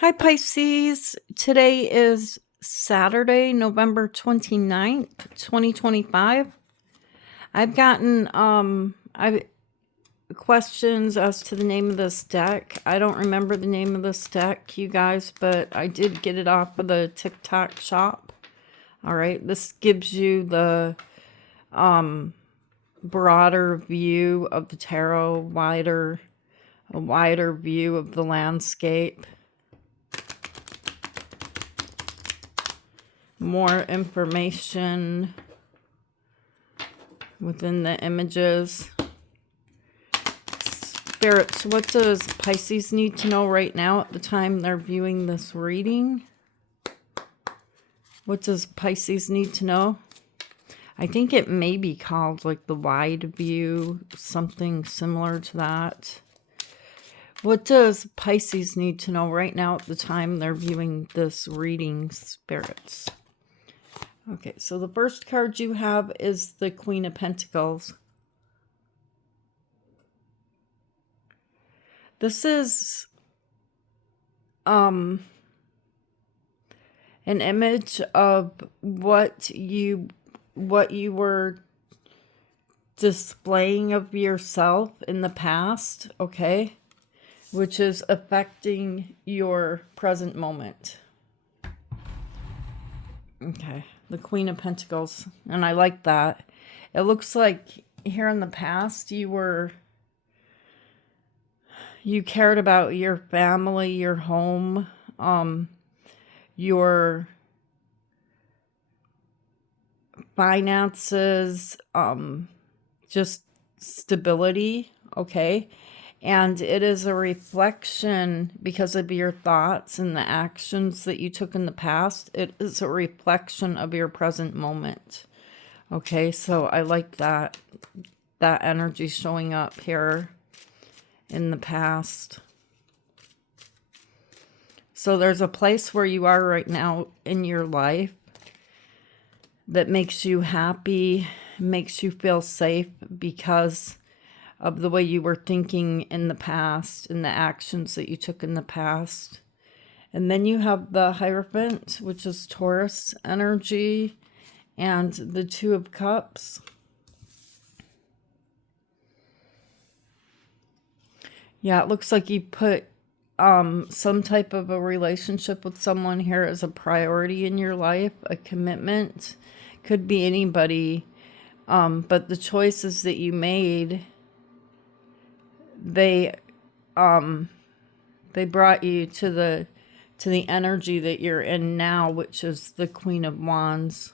Hi, Pisces. Today is Saturday, November 29th, 2025. I've gotten I questions as to the name of this deck. I don't remember the name of this deck, you guys, but I did get it off of the TikTok shop. All right, this gives you the broader view of the tarot, a wider view of the landscape. More information within the images. Spirits, what does Pisces need to know right now at the time they're viewing this reading? What does Pisces need to know? I think it may be called like the wide view, something similar to that. What does Pisces need to know right now at the time they're viewing this reading, spirits? Okay, so the first card you have is the Queen of Pentacles. This is an image of what you were displaying of yourself in the past, okay? Which is affecting your present moment. Okay, the Queen of Pentacles, and I like that. It looks like here in the past you cared about your family, your home, your finances, just stability, okay? And it is a reflection because of your thoughts and the actions that you took in the past. It is a reflection of your present moment. Okay, so I like that energy showing up here in the past. So there's a place where you are right now in your life that makes you happy, makes you feel safe because of the way you were thinking in the past and the actions that you took in the past. And then you have the Hierophant, which is Taurus energy, and the Two of Cups. Yeah, it looks like you put some type of a relationship with someone here as a priority in your life, a commitment. Could be anybody, but the choices that you made, they brought you to the energy that you're in now, which is the Queen of Wands.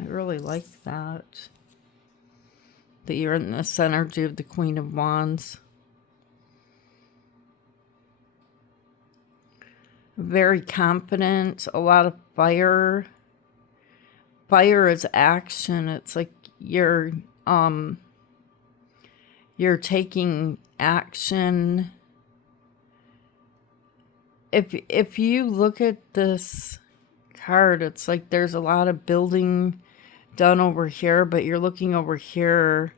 I really like that you're in this energy of the Queen of Wands. Very confident, a lot of fire. Fire is action. It's like you're taking action. If you look at this card, it's like there's a lot of building done over here, but you're looking over here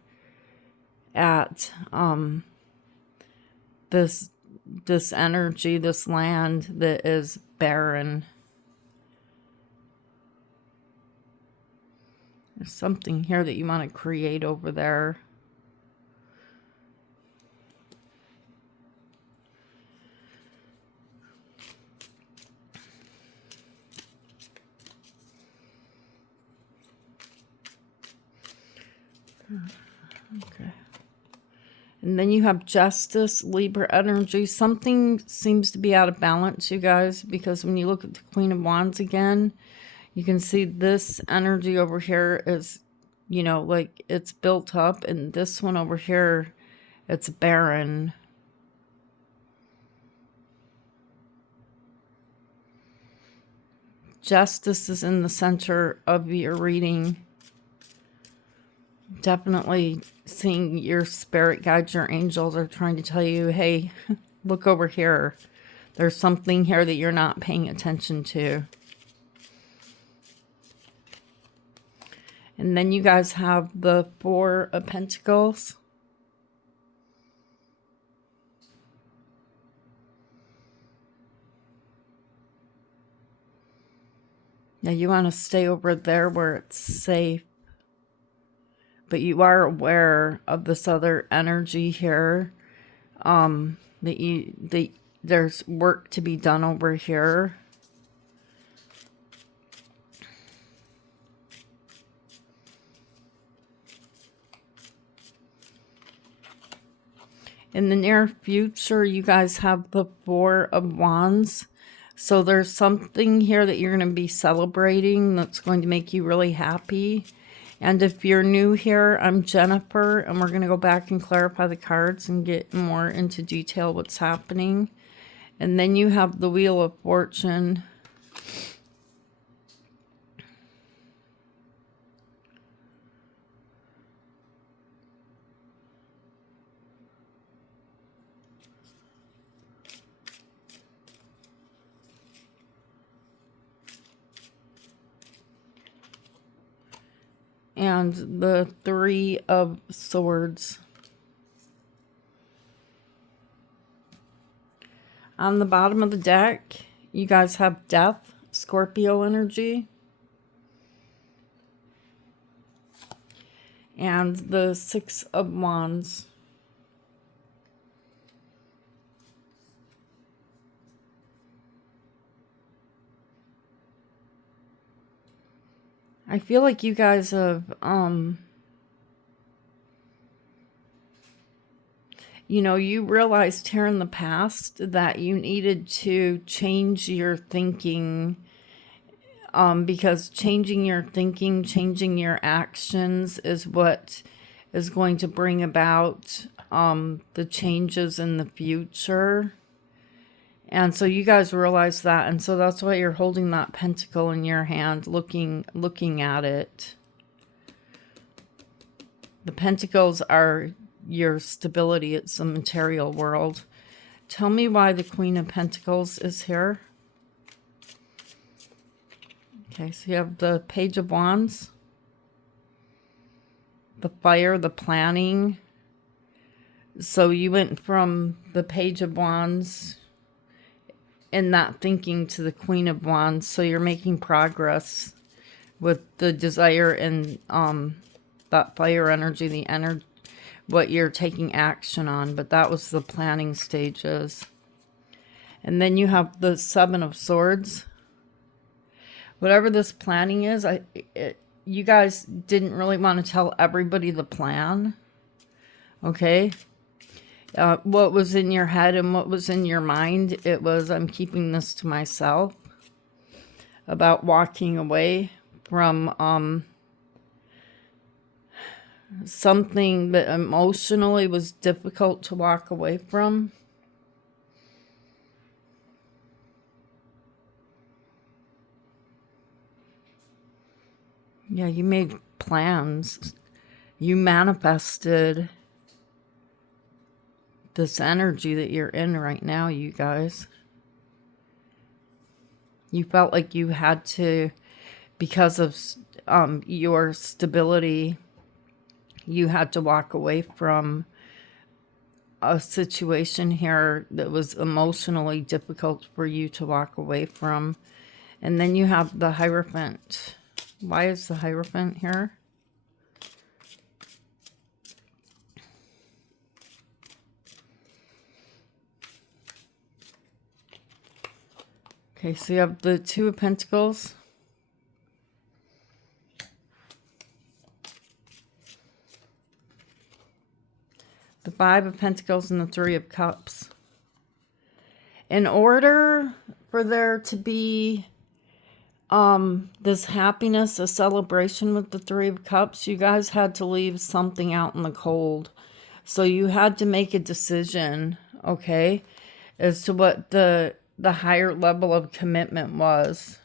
at this energy, this land that is barren. There's something here that you want to create over there. Okay. And then you have Justice, Libra energy. Something seems to be out of balance, you guys, because when you look at the Queen of Wands again, you can see this energy over here is, you know, like it's built up, and this one over here, it's barren. Justice is in the center of your reading. Definitely seeing your spirit guides, your angels are trying to tell you, hey, look over here. There's something here that you're not paying attention to. And then you guys have the Four of Pentacles. Now you want to stay over there where it's safe. But you are aware of this other energy here. There's work to be done over here. In the near future, you guys have the Four of Wands. So there's something here that you're going to be celebrating that's going to make you really happy. And if you're new here, I'm Jennifer, and we're going to go back and clarify the cards and get more into detail what's happening. And then you have the Wheel of Fortune. And the Three of Swords. On the bottom of the deck, you guys have Death, Scorpio energy. And the Six of Wands. I feel like you guys have, you know, you realized here in the past that you needed to change your thinking, because changing your thinking, changing your actions is what is going to bring about the changes in the future. And so you guys realize that, and so that's why you're holding that pentacle in your hand, looking at it. The pentacles are your stability. It's the material world. Tell me why the Queen of Pentacles is here. Okay, so you have the Page of Wands, the fire, the planning. So you went from the Page of Wands and that thinking to the Queen of Wands. So you're making progress with the desire and that fire energy, the energy, what you're taking action on. But that was the planning stages. And then you have the Seven of Swords. Whatever this planning is, you guys didn't really want to tell everybody the plan. Okay? What was in your head and what was in your mind, it was, I'm keeping this to myself. About walking away from something that emotionally was difficult to walk away from. Yeah, you made plans. You manifested this energy that you're in right now, you guys. You felt like you had to, because of your stability, you had to walk away from a situation here that was emotionally difficult for you to walk away from. And then you have the Hierophant. Why is the Hierophant here? Okay, so you have the Two of Pentacles. The Five of Pentacles and the Three of Cups. In order for there to be this happiness, a celebration with the Three of Cups, you guys had to leave something out in the cold. So you had to make a decision, okay, as to what the higher level of commitment was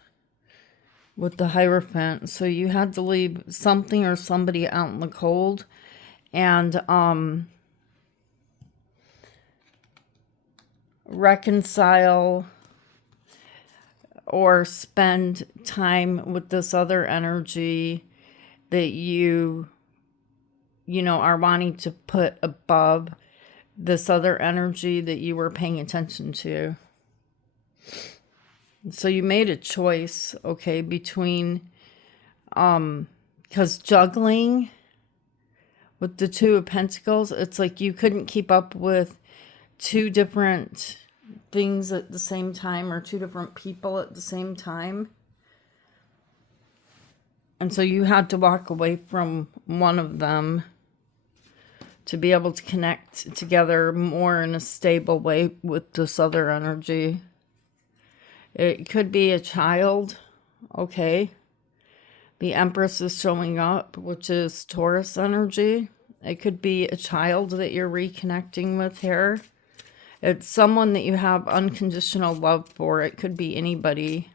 with the Hierophant. So you had to leave something or somebody out in the cold and reconcile or spend time with this other energy that you know, are wanting to put above this other energy that you were paying attention to. So you made a choice, okay, between, because juggling with the Two of Pentacles, it's like you couldn't keep up with two different things at the same time, or two different people at the same time. And so you had to walk away from one of them to be able to connect together more in a stable way with this other energy. It could be a child, okay? The Empress is showing up, which is Taurus energy. It could be a child that you're reconnecting with here. It's someone that you have unconditional love for. It could be anybody.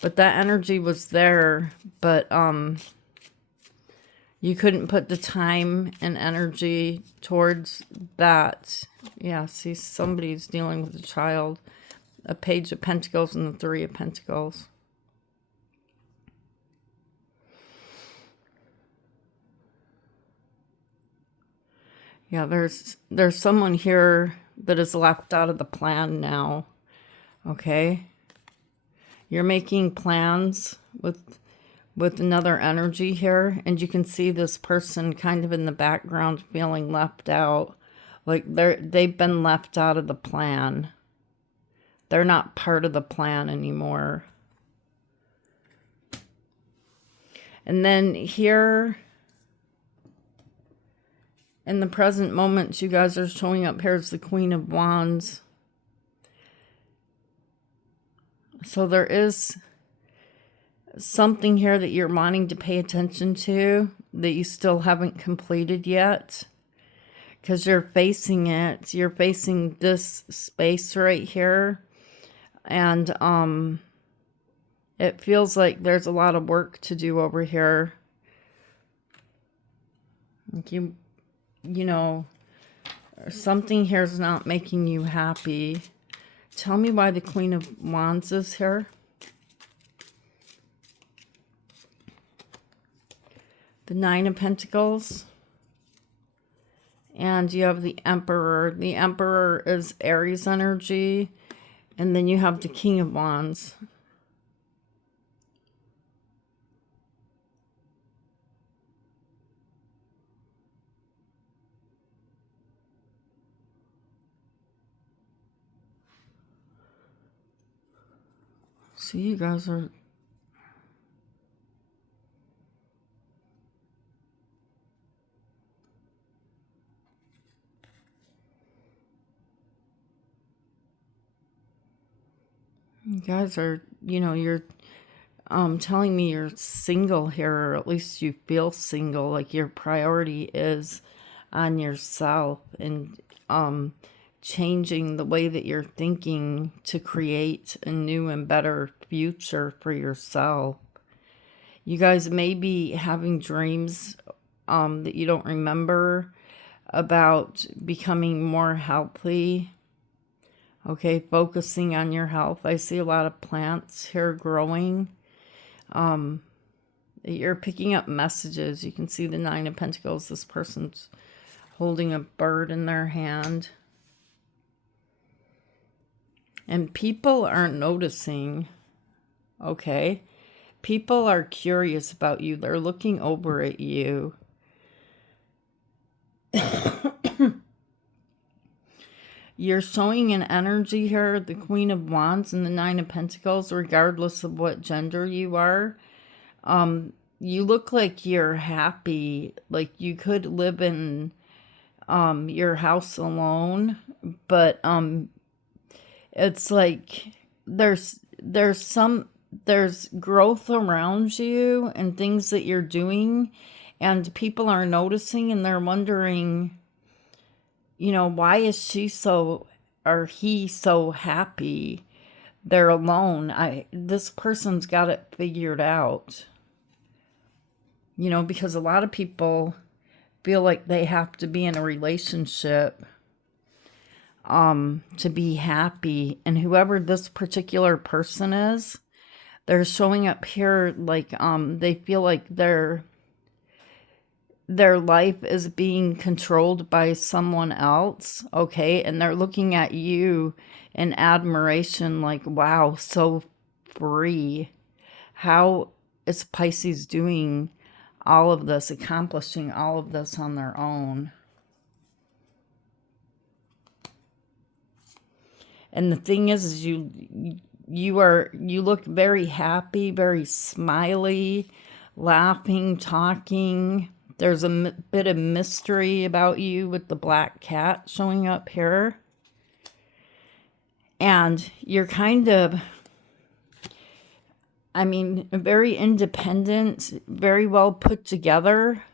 But that energy was there, but you couldn't put the time and energy towards that. Yeah, see, somebody's dealing with a child. A Page of Pentacles and the Three of Pentacles. Yeah, there's someone here that is left out of the plan now. Okay? You're making plans with another energy here, and you can see this person kind of in the background feeling left out. Like they've been left out of the plan. They're not part of the plan anymore. And then here, in the present moment, you guys are showing up here as the Queen of Wands. So there is something here that you're wanting to pay attention to that you still haven't completed yet. Because you're facing it. You're facing this space right here. And it feels like there's a lot of work to do over here. Like you know, something here is not making you happy. Tell me why the Queen of Wands is here. The Nine of Pentacles. And you have the Emperor. The Emperor is Aries energy. And then you have the King of Wands. So you guys are... You guys are, you know, you're telling me you're single here, or at least you feel single, like your priority is on yourself and changing the way that you're thinking to create a new and better future for yourself. You guys may be having dreams that you don't remember about becoming more healthy. Okay, focusing on your health. I see a lot of plants here growing. You're picking up messages. You can see the Nine of Pentacles. This person's holding a bird in their hand. And people aren't noticing. Okay? People are curious about you. They're looking over at you. You're showing an energy here, the Queen of Wands and the Nine of Pentacles, regardless of what gender you are. You look like you're happy, like you could live in your house alone, but it's like there's growth around you and things that you're doing, and people are noticing and they're wondering, you know, why is she so, or he so happy? They're alone. This person's got it figured out. You know, because a lot of people feel like they have to be in a relationship to be happy. And whoever this particular person is, They're showing up here like they feel like their life is being controlled by someone else, okay? And they're looking at you in admiration like, wow, so free. How is Pisces doing all of this, accomplishing all of this on their own? And the thing is you look very happy, very smiley, laughing, talking. There's a bit of mystery about you with the black cat showing up here. And you're kind of, I mean, very independent, very well put together.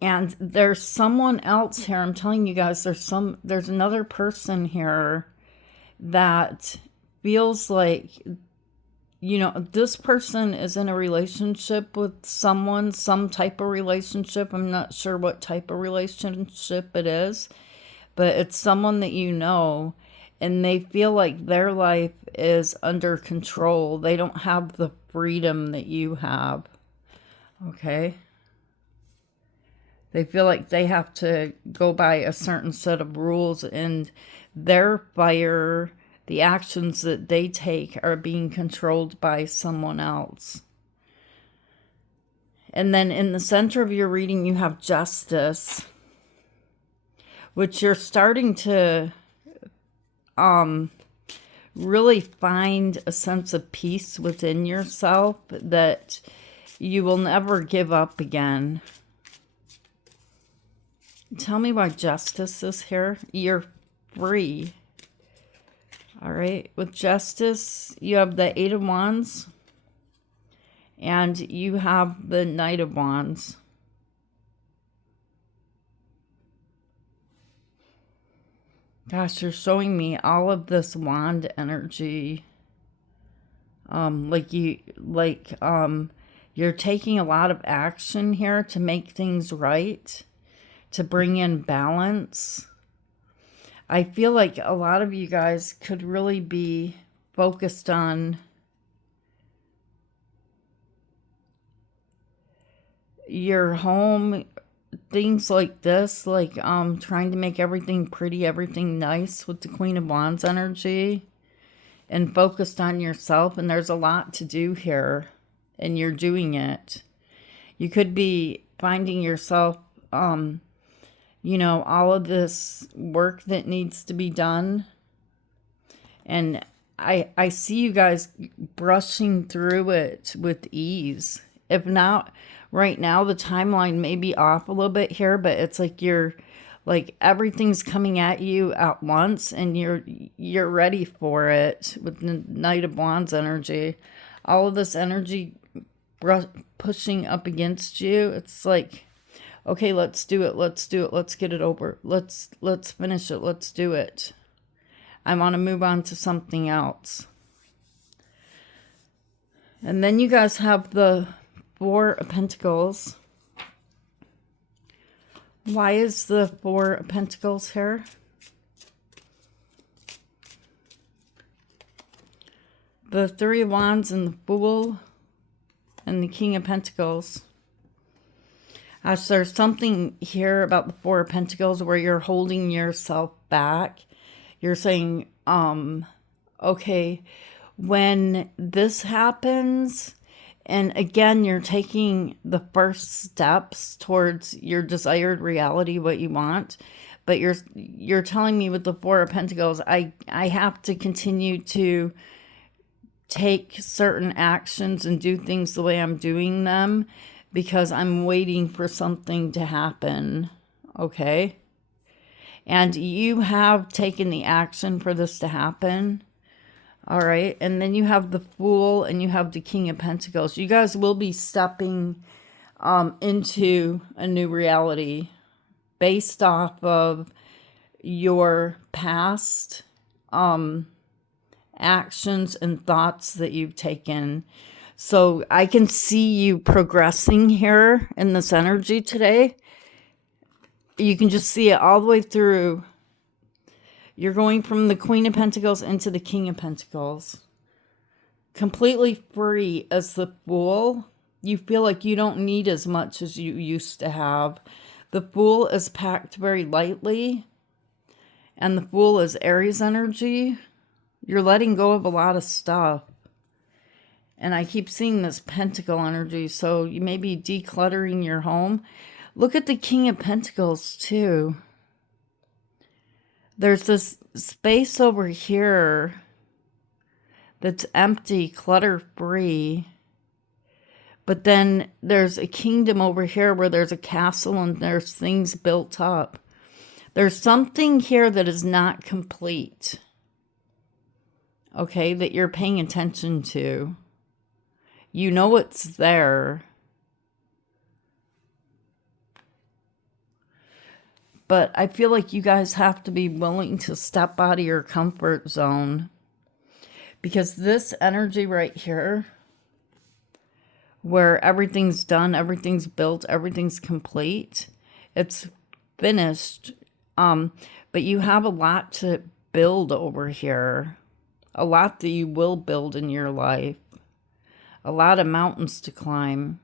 And there's someone else here. I'm telling you guys, there's another person here that feels like, you know, this person is in a relationship with someone, some type of relationship. I'm not sure what type of relationship it is, but it's someone that you know, and they feel like their life is under control. They don't have the freedom that you have, okay? They feel like they have to go by a certain set of rules, and their fire, the actions that they take, are being controlled by someone else. And then in the center of your reading, you have justice, which you're starting to really find a sense of peace within yourself that you will never give up again. Tell me why justice is here. You're free. All right. With justice, you have the Eight of Wands. And you have the Knight of Wands. Gosh, you're showing me all of this wand energy. You're taking a lot of action here to make things right, to bring in balance. I feel like a lot of you guys could really be focused on your home, things like this, like trying to make everything pretty, everything nice with the Queen of Wands energy, and focused on yourself. And there's a lot to do here, and you're doing it. You could be finding yourself you know, all of this work that needs to be done. And I see you guys brushing through it with ease. If not, right now the timeline may be off a little bit here, but it's like you're like everything's coming at you at once, and you're ready for it with the Knight of Wands energy. All of this energy pushing up against you. It's like, okay, let's do it. Let's do it. Let's get it over. Let's finish it. Let's do it. I want to move on to something else. And then you guys have the Four of Pentacles. Why is the Four of Pentacles here? The Three of Wands and the Fool and the King of Pentacles. So there's something here about the Four of Pentacles where you're holding yourself back. You're saying, okay, when this happens, and again, you're taking the first steps towards your desired reality, what you want. But you're telling me with the Four of Pentacles, I have to continue to take certain actions and do things the way I'm doing them, because I'm waiting for something to happen, okay? And you have taken the action for this to happen, all right? And then you have the Fool and you have the King of Pentacles. You guys will be stepping into a new reality based off of your past actions and thoughts that you've taken. So I can see you progressing here in this energy today. You can just see it all the way through You're going from the Queen of Pentacles into the King of Pentacles. Completely free as the Fool. You feel like you don't need as much as you used to have. The Fool is packed very lightly. And the Fool is Aries energy. You're letting go of a lot of stuff. And I keep seeing this Pentacle energy. So you may be decluttering your home. Look at the King of Pentacles too. There's this space over here that's empty, clutter-free. But then there's a kingdom over here where there's a castle and there's things built up. There's something here that is not complete. Okay, that you're paying attention to. You know it's there. But I feel like you guys have to be willing to step out of your comfort zone. Because this energy right here, where everything's done, everything's built, everything's complete, it's finished. But you have a lot to build over here. A lot that you will build in your life. A lot of mountains to climb.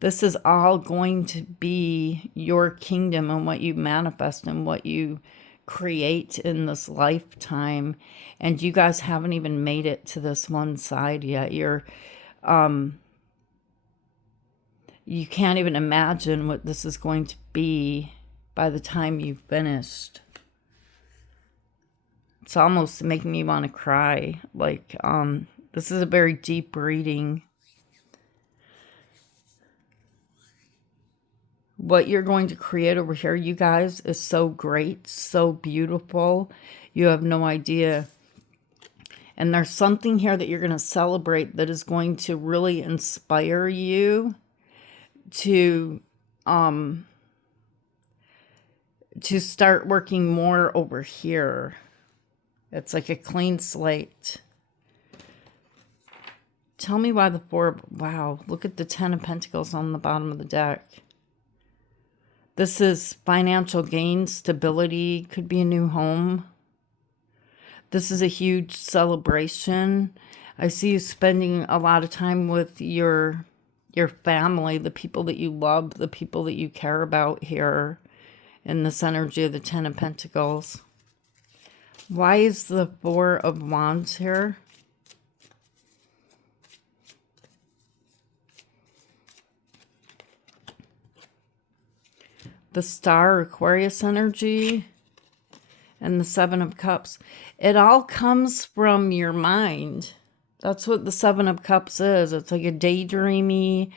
This is all going to be your kingdom and what you manifest and what you create in this lifetime. And you guys haven't even made it to this one side yet. You're, you can't even imagine what this is going to be by the time you've finished. It's almost making me want to cry. Like, this is a very deep reading. What you're going to create over here, you guys, is so great, so beautiful. You have no idea. And there's something here that you're going to celebrate that is going to really inspire you to start working more over here. It's like a clean slate. Tell me why the wow, look at the Ten of Pentacles on the bottom of the deck. This is financial gain, stability, could be a new home. This is a huge celebration. I see you spending a lot of time with your family, the people that you love, the people that you care about here in this energy of the Ten of Pentacles. Why is the Four of Wands here? The Star, Aquarius energy, and the Seven of Cups. It all comes from your mind. That's what the Seven of Cups is. It's like a daydreamy,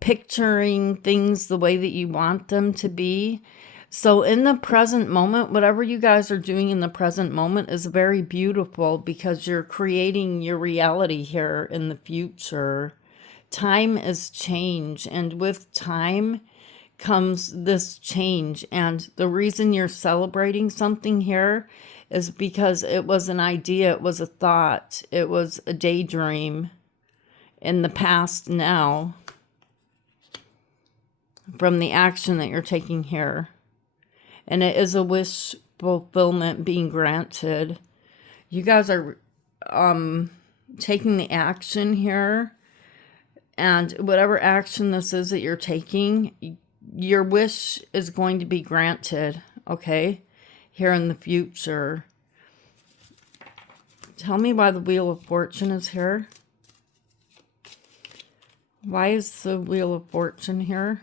picturing things the way that you want them to be. So in the present moment, whatever you guys are doing in the present moment is very beautiful because you're creating your reality here in the future. Time is change, and with time comes this change. And the reason you're celebrating something here is because it was an idea, it was a thought, it was a daydream in the past now from the action that you're taking here. And it is a wish fulfillment being granted. You guys are taking the action here. And whatever action this is that you're taking, your wish is going to be granted, okay? Here in the future. Tell me why the Wheel of Fortune is here. Why is the Wheel of Fortune here?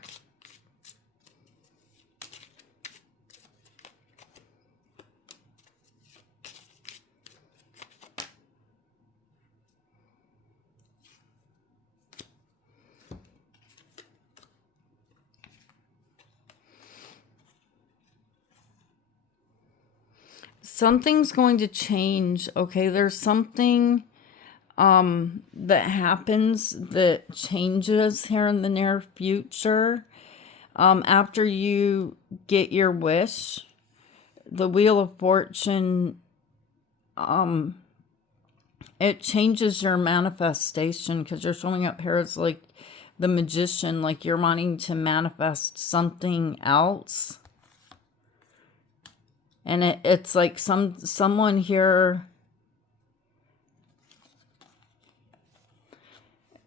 Something's going to change, okay? There's something that happens that changes here in the near future. After you get your wish, the Wheel of Fortune, it changes your manifestation because you're showing up here as like the Magician, like you're wanting to manifest something else. And it's like someone here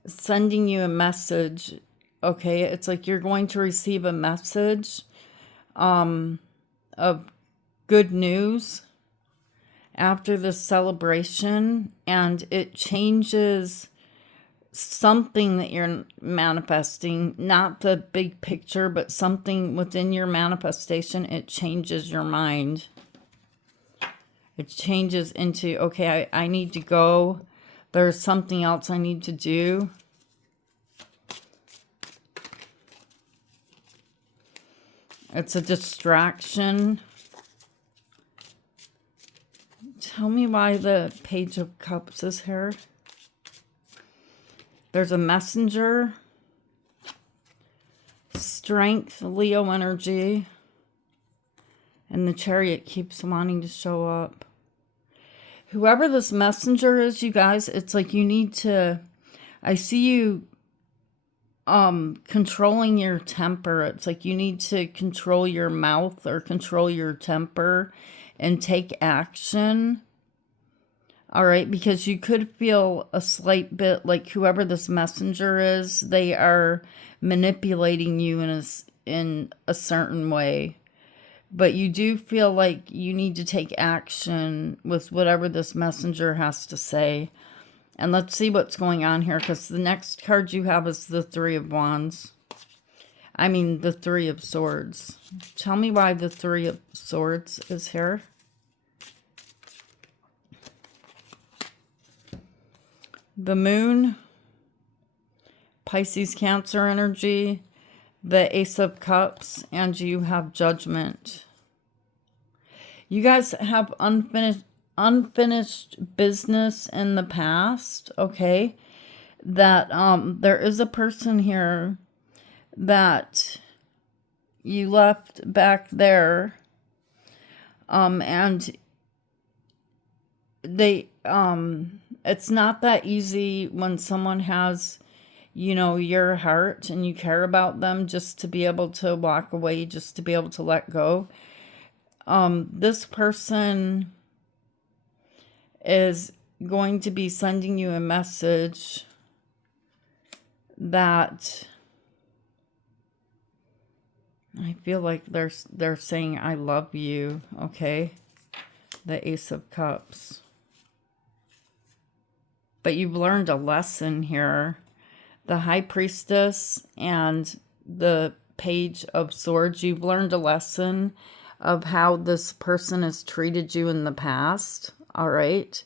sending you a message. Okay, it's like you're going to receive a message of good news after this celebration, and it changes something that you're manifesting, not the big picture, but something within your manifestation. It changes your mind. It changes into, okay, I need to go. There's something else I need to do. It's a distraction. Tell me why the Page of Cups is here. There's a messenger. Strength, Leo energy. And the Chariot keeps wanting to show up. Whoever this messenger is, you guys, it's like you need to... I see you controlling your temper. It's like you need to control your mouth or control your temper and take action. All right, because you could feel a slight bit like whoever this messenger is, they are manipulating you in a certain way. But you do feel like you need to take action with whatever this messenger has to say. And let's see what's going on here, because the next card you have is the Three of Wands. I mean, the Three of Swords. Tell me why the Three of Swords is here. The Moon, Pisces, Cancer energy, the Ace of Cups, and you have Judgment. You guys have unfinished business in the past, okay? That there is a person here that you left back there, and they it's not that easy when someone has, you know, your heart and you care about them, just to be able to walk away, just to be able to let go. This person is going to be sending you a message that I feel like they're saying I love you, okay? The Ace of Cups. But you've learned a lesson here. The High Priestess and the Page of Swords, you've learned a lesson of how this person has treated you in the past, all right?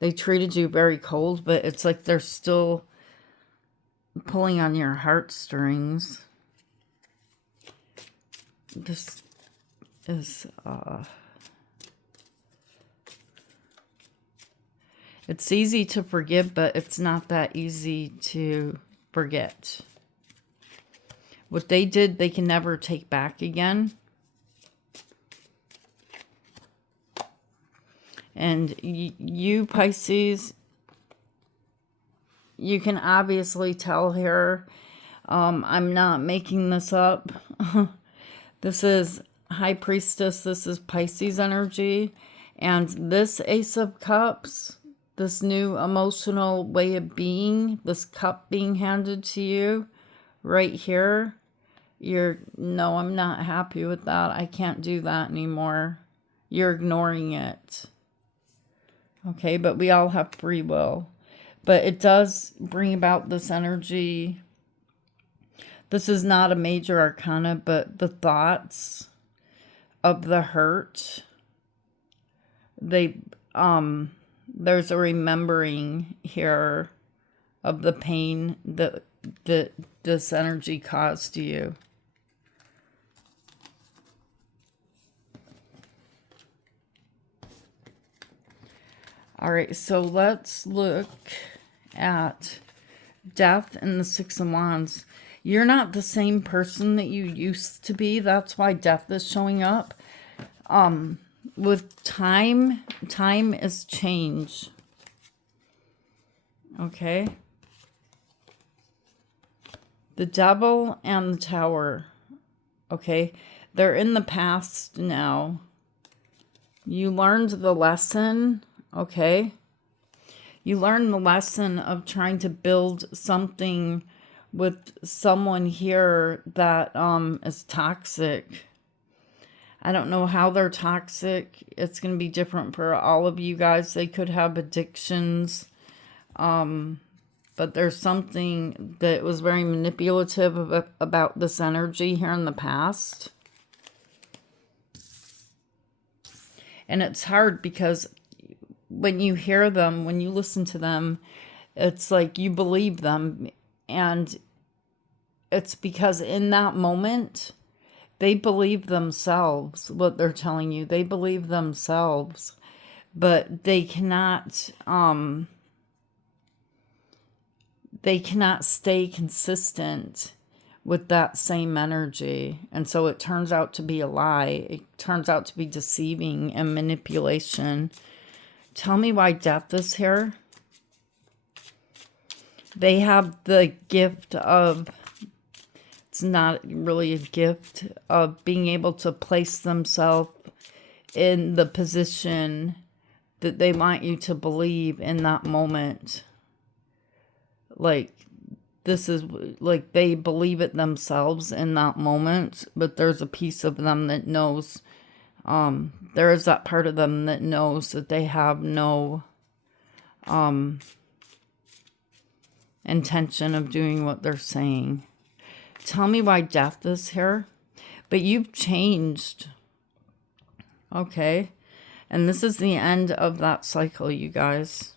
They treated you very cold, but it's like they're still pulling on your heartstrings. This is, it's easy to forgive, but it's not that easy to forget. What they did, they can never take back again. And you, Pisces, you can obviously tell here, I'm not making this up. This is High Priestess, this is Pisces energy. And this Ace of Cups, this new emotional way of being, this cup being handed to you right here, no, I'm not happy with that. I can't do that anymore. You're ignoring it. Okay, but we all have free will. But it does bring about this energy. This is not a major arcana, but the thoughts of the hurt, there's a remembering here of the pain that this energy caused to you. All right, so let's look at Death and the Six of Wands. You're not the same person that you used to be. That's why Death is showing up. With time is change. Okay. The Devil and the Tower. Okay. They're in the past now. You learned the lesson, okay? You learned the lesson of trying to build something with someone here that is toxic. I don't know how they're toxic. It's going to be different for all of you guys. They could have addictions. But there's something that was very manipulative about this energy here in the past. And it's hard because when you hear them, when you listen to them, it's like you believe them. And it's because in that moment, they believe themselves, what they're telling you. They believe themselves. But they cannot stay consistent with that same energy. And so it turns out to be a lie. It turns out to be deceiving and manipulation. Tell me why death is here. They have the gift of, it's not really a gift, of being able to place themselves in the position that they want you to believe in that moment. Like, this is, like, they believe it themselves in that moment, but there's a piece of them that knows, there is that part of them that knows that they have no intention of doing what they're saying. Tell me why death is here. But you've changed. Okay. And this is the end of that cycle, you guys.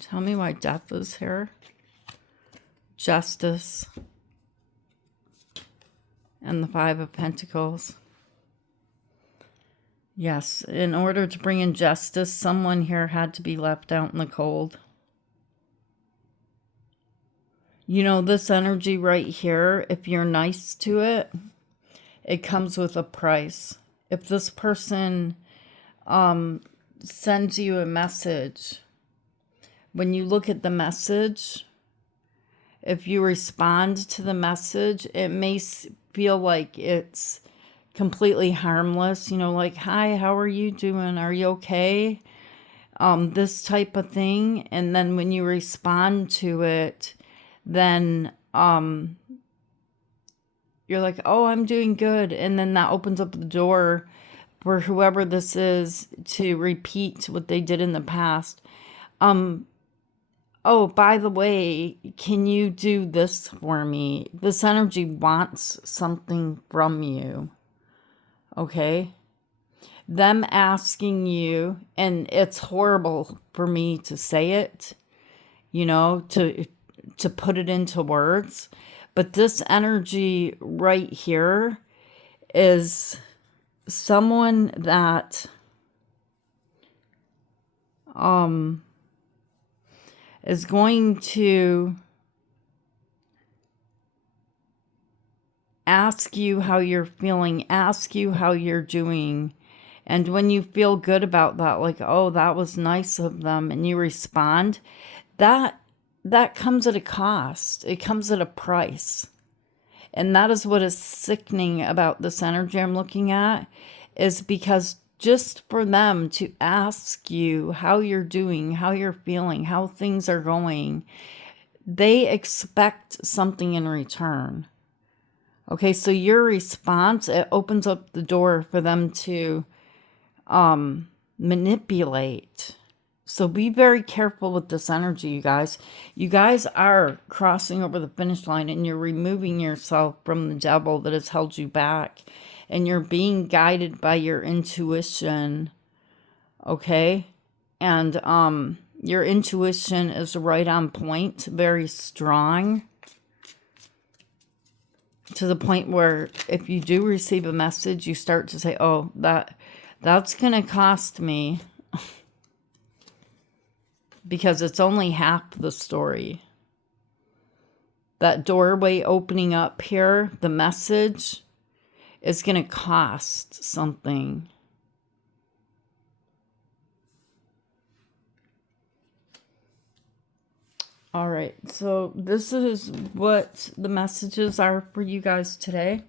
Tell me why death is here. Justice. And the Five of Pentacles. Yes, in order to bring in justice, someone here had to be left out in the cold. You know, this energy right here, if you're nice to it, it comes with a price. If this person sends you a message, when you look at the message, if you respond to the message, it may feel like it's completely harmless, you know, like, hi, how are you doing? Are you okay? This type of thing. And then when you respond to it, then you're like, oh, I'm doing good. And then that opens up the door for whoever this is to repeat what they did in the past. Oh, by the way, can you do this for me? This energy wants something from you. Okay? Them asking you, and it's horrible for me to say it, you know, to put it into words. But this energy right here is someone that is going to ask you how you're feeling, ask you how you're doing. And when you feel good about that, like, oh, that was nice of them, and you respond, that comes at a cost. It comes at a price. And that is what is sickening about this energy I'm looking at, is because just for them to ask you how you're doing, how you're feeling, how things are going, they expect something in return. Okay, so your response, it opens up the door for them to manipulate. So be very careful with this energy, you guys. You guys are crossing over the finish line, and you're removing yourself from the devil that has held you back. And you're being guided by your intuition. Okay? And your intuition is right on point, very strong. To the point where if you do receive a message, you start to say, oh, that's going to cost me. Because it's only half the story. That doorway opening up here, the message, is going to cost something. All right, so this is what the messages are for you guys today.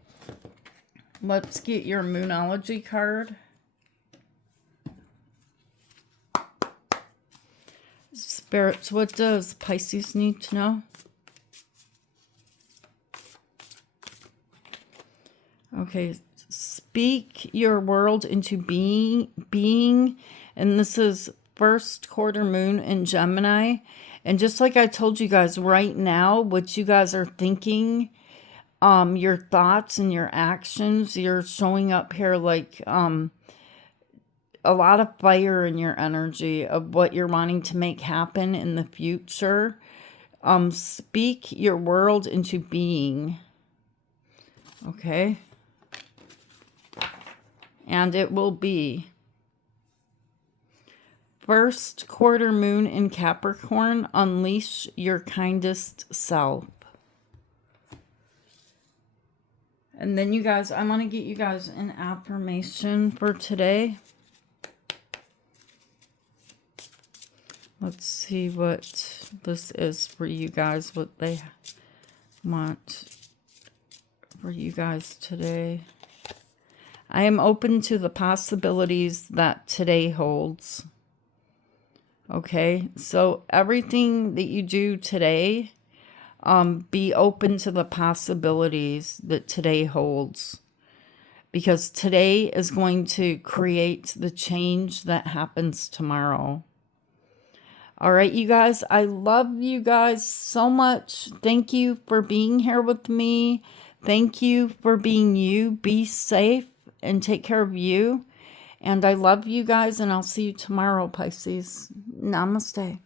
Let's get your Moonology card. Spirits, what does Pisces need to know? Okay, speak your world into being, and this is first quarter moon in Gemini. And just like I told you guys, right now, what you guys are thinking, your thoughts and your actions, you're showing up here like a lot of fire in your energy of what you're wanting to make happen in the future. Speak your world into being. Okay. And it will be first quarter moon in Capricorn. Unleash your kindest self. And then you guys, I want to get you guys an affirmation for today. Let's see what this is for you guys, what they want for you guys today. I am open to the possibilities that today holds. Okay, so everything that you do today, be open to the possibilities that today holds. Because today is going to create the change that happens tomorrow. All right, you guys, I love you guys so much. Thank you for being here with me. Thank you for being you. Be safe and take care of you. And I love you guys, and I'll see you tomorrow, Pisces. Namaste.